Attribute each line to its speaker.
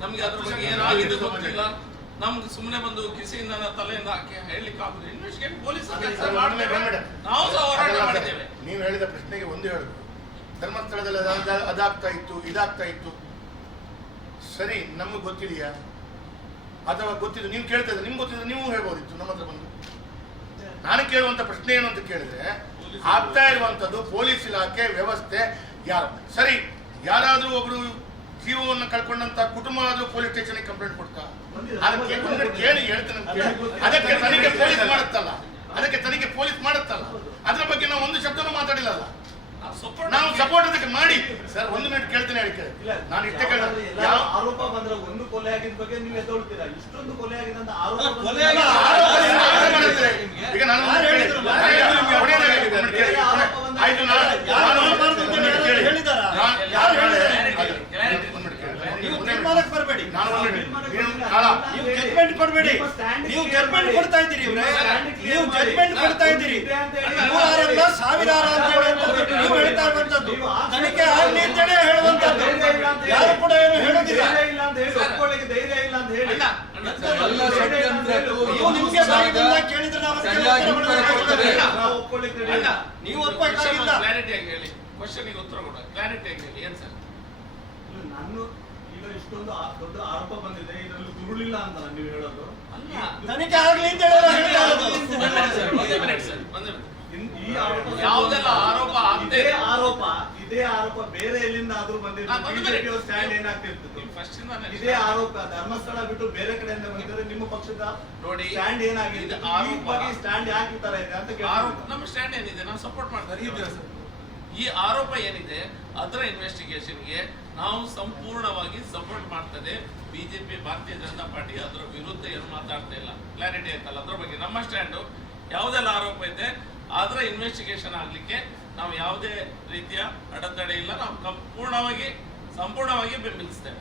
Speaker 1: ನಮ್ಗೆ ಅದ್ರ ಬಗ್ಗೆ ಏನಾಗಿದೆ ಗೊತ್ತಿಲ್ಲ. ನಮ್ಗೆ ಸುಮ್ಮನೆ ಬಂದು ಕಿಸೆಯಿಂದ ತಲೆಯಿಂದ ಹಾಕಿ ಹೇಳಲಿಕ್ಕೆ ಇನ್ವೆಸ್ಟಿಗೇಟ್ ಪೊಲೀಸ್. ನಾವು ಸಹ ಹೋರಾಟ
Speaker 2: ಅದಲ್ಲ ಸರ್,
Speaker 1: ಮಾಡಿದ್ದೇವೆ.
Speaker 2: ನೀವು ಹೇಳಿದ ಪ್ರಶ್ನೆಗೆ ಒಂದು ಹೇಳುದು. ಧರ್ಮಸ್ಥಳದಲ್ಲಿ ಅದ- ಅದಾಗ್ತಾ ಇತ್ತು ಇದಾಗ್ತಾ ಇತ್ತು. ಸರಿ ನಮಗೆ ಗೊತ್ತಿದೆಯಾ? ಅಥವಾ ಗೊತ್ತಿದ್ದು ನೀವು ಕೇಳ್ತಾ ಇದ್ರೆ ನಿಮ್ಗೆ ಗೊತ್ತಿದ್ರೆ ನೀವು ಹೇಳ್ಬೋದಿತ್ತು ನಮ್ಮ ಹತ್ರ ಬಂದು. ನಾನು ಕೇಳುವಂತ ಪ್ರಶ್ನೆ ಏನು ಅಂತ ಕೇಳಿದ್ರೆ ಆಗ್ತಾ ಇರುವಂತದ್ದು ಪೊಲೀಸ್ ಇಲಾಖೆ ವ್ಯವಸ್ಥೆ ಯಾರು? ಸರಿ ಯಾರಾದ್ರೂ ಒಬ್ರು ಜೀವವನ್ನು ಕಳ್ಕೊಂಡಂತ ಕುಟುಂಬ ಆದ್ರೂ ಪೊಲೀಸ್ ಸ್ಟೇಷನ್ ಕಂಪ್ಲೇಂಟ್ ಕೊಡ್ತಾ? ಅದಕ್ಕೆ ಒಂದು ಕೇಳಿ ಹೇಳ್ತೇನೆ ಅದಕ್ಕೆ ತನಿಖೆ ಪೊಲೀಸ್ ಮಾಡುತ್ತಲ್ಲ? ಅದಕ್ಕೆ ತನಿಖೆ ಪೊಲೀಸ್ ಮಾಡುತ್ತಲ್ಲ? ಅದ್ರ ಬಗ್ಗೆ ನಾವು ಒಂದು ಶಬ್ದನೂ ಮಾತಾಡಿಲ್ಲ ಅಲ್ಲ
Speaker 1: ನಾವು
Speaker 2: ಸಪೋರ್ಟ್ ಅದಕ್ಕೆ ಮಾಡಿ. ಸರ್ ಒಂದು ಮಿನಿಟ್ ಕೇಳ್ತೇನೆ ಹೇಳಿ.
Speaker 3: ಇಲ್ಲ
Speaker 2: ನಾನು ಇಷ್ಟೇ ಕೇಳ
Speaker 3: ಆರೋಪ ಬಂದ್ರೆ ಒಂದು ಕೊಲೆ ಆಗಿದ ಬಗ್ಗೆ ನೀವು ಎದ್ದೊಳ್ತೀರಾ? ಇಷ್ಟೊಂದು ಕೊಲೆ ಆಗಿದೆ ಅಂತ ಆರೋಪ.
Speaker 2: ಈಗ ನಾನು ಒಂದು
Speaker 4: ಯಾರು
Speaker 2: ಕೇಳಿ.
Speaker 4: ಹೇಳಿದ್ರು?
Speaker 2: ನಾನು
Speaker 4: ಯಾರು
Speaker 2: ಕೊನೆಯದಾಗಿ
Speaker 4: ಹೇಳಿದ್ರು?
Speaker 2: ಒಂದು ಕೇಳಿ. ಆಯ್ತು ನಾನು
Speaker 4: ಯಾರು
Speaker 2: ನಾನು
Speaker 4: ಮಾಡಬಾರ್ದು ಅಂತ
Speaker 2: ಒಂದು ಮಿನಿಟ್ ಕೇಳಿ.
Speaker 4: ಹೇಳಿದಾರಾ?
Speaker 2: ನಾನು-
Speaker 4: ಯಾರು
Speaker 2: ನಾನು-
Speaker 4: ಹೇಳಿದ್ದಾರೆ?
Speaker 2: ಅದು- ಒಂದು ಮಿನಿಟ್ ಕೇಳಿ.
Speaker 4: ತೀರ್ಮಾನಕ್ಕೆ ಬರಬೇಡಿ.
Speaker 2: ನಾನು ನೀವು-
Speaker 4: ಜಜ್ಮೆಂಟ್ ಕೊಡಬೇಡಿ. ನೀವು
Speaker 3: ಜಜ್ಮೆಂಟ್
Speaker 4: ಕೊಡ್ತಾ ಇದ್ದೀರಿ ನೀವು ಜಜ್ಮೆಂಟ್ ಕೊಡ್ತಾ ಇದ್ದೀರಿ.
Speaker 3: ಇದೆ ಅಂತ ಹೇಳಿ.
Speaker 4: ನೂರಾರಲ್ಲ ಸಾವಿರಾರು ಅಂತ ಹೇಳುವಂಥದ್ದು ನೀವು ಹೇಳ್ತಾ ಇರುವಂತದ್ದು ತನಿಖೆ ಆಗಲಿ ಅಂತೇಳಿ ಹೇಳುವಂತದ್ದು. ಯಾರು ಕೂಡ ಏನು ಹೇಳೋದಿಲ್ಲ
Speaker 3: ಧೈರ್ಯ ಇಲ್ಲ ಅಂತ ಹೇಳಿ.
Speaker 4: ನೀವು ನಿಮ್ಗೆ ಬಾಯಿ ಕೇಳಿದ್ರೆ ನಾವು
Speaker 5: ಸರಿಯಾಗಿ
Speaker 4: ಉತ್ತರ
Speaker 5: ಉತ್ತರ
Speaker 4: ಕೊಡಬೇಕಾಗ್ತದೆ.
Speaker 5: ಕೊಡ್ತೇವೆ.
Speaker 3: ನಾವು ಒಪ್ಕೊಳ್ಳಿಕ್ಕೆ ready
Speaker 1: ಅಣ್ಣ,
Speaker 3: ಇಲ್ಲ.
Speaker 4: ನೀವು ಒಪ್ಪಬೇಕಾಗಿಲ್ಲ
Speaker 1: ಕ್ಲಾರಿಟಿ ಆಗಿ ಹೇಳಿ. ಕ್ವಶನ್ ಉತ್ತರ ಕೊಡ. ಕ್ಲಾರಿಟಿ ಆಗಿ ಹೇಳಿ. ಏನ್ ಸರ್?
Speaker 3: ನಾನು ಈಗ ಇಷ್ಟೊಂದು ಆ- ದೊಡ್ಡ ಆರೋಪ ಬಂದಿದೆ ಇದರಲ್ಲಿ ಅಂತ ನೀವು ಹೇಳೋದು. ತನಿಖೆ
Speaker 4: ಆಗ್ಲಿ ಅಂತ.
Speaker 1: ಒಂದೇ ಸರ್, ಒಂದೇ minute ಸರ್, ಒಂದೇ minute.
Speaker 3: ಇನ್- ಈ ಆರೋಪ
Speaker 1: ಯಾವುದೆಲ್ಲ ಆರೋಪ ಆಗದೆ
Speaker 3: ಇದೇ ಆರೋಪ ಇದೇ ಆರೋಪ ಬೇರೆ ಎಲ್ಲಿಂದ ಆದ್ರೂ
Speaker 1: ಒಂದು.
Speaker 3: ಸ್ಟ್ಯಾಂಡ್ ಏನಾಗ್ತಿರ್ತದೆ
Speaker 1: ನೀವು first ಇಂದಾನೆ
Speaker 3: ಇದೇ ಆರೋಪ ಧರ್ಮಸ್ಥಳ ಬಿಟ್ಟು ಬೇರೆ ಕಡೆಯಿಂದ ಬಂದಿದ್ರೆ ನಿಮ್ಮ ಪಕ್ಷದ
Speaker 1: ನೋಡಿ,
Speaker 3: ಸ್ಟ್ಯಾಂಡ್ ಏನಾಗಿದೆ
Speaker 1: ಇದು
Speaker 3: ಈ
Speaker 1: ಆರೋಪ.
Speaker 3: ಬಗ್ಗೆ ಸ್ಟ್ಯಾಂಡ್ ಯಾಕೆ ಈ ತರ ಇದೆ ಅಂತ
Speaker 1: ಆರೋಪ ನಮ್ಮ ಸ್ಟ್ಯಾಂಡ್ ಏನಿದೆ ನಾವು ಸಪೋರ್ಟ್
Speaker 4: ಮಾಡ್ತಾರೆ ಇದೆ ಸರ್.
Speaker 1: ಈ ಆರೋಪ ಏನಿದೆ, ಅದರ ಇನ್ವೆಸ್ಟಿಗೇಷನ್ಗೆ ನಾವು ಸಂಪೂರ್ಣವಾಗಿ ಸಪೋರ್ಟ್ ಮಾಡ್ತದೆ ಬಿಜೆಪಿ ಭಾರತೀಯ ಜನತಾ ಪಾರ್ಟಿ. ಅದರ ವಿರುದ್ಧ ಏನು ಮಾತಾಡ್ತಾ ಇಲ್ಲ. ಕ್ಲಾರಿಟಿ ಆಯ್ತಲ್ಲ ಅದ್ರ ಬಗ್ಗೆ. ನಮ್ಮ ಸ್ಟ್ಯಾಂಡು ಯಾವುದೆಲ್ಲ ಆರೋಪ ಇದೆ, ಅದರ ಇನ್ವೆಸ್ಟಿಗೇಷನ್ ಆಗ್ಲಿಕ್ಕೆ ನಾವು ಯಾವುದೇ ರೀತಿಯ ಅಡೆತಡೆ ಇಲ್ಲ. ನಾವು ಸಂಪೂರ್ಣವಾಗಿ ಸಂಪೂರ್ಣವಾಗಿ ಬೆಂಬಲಿಸ್ತೇವೆ.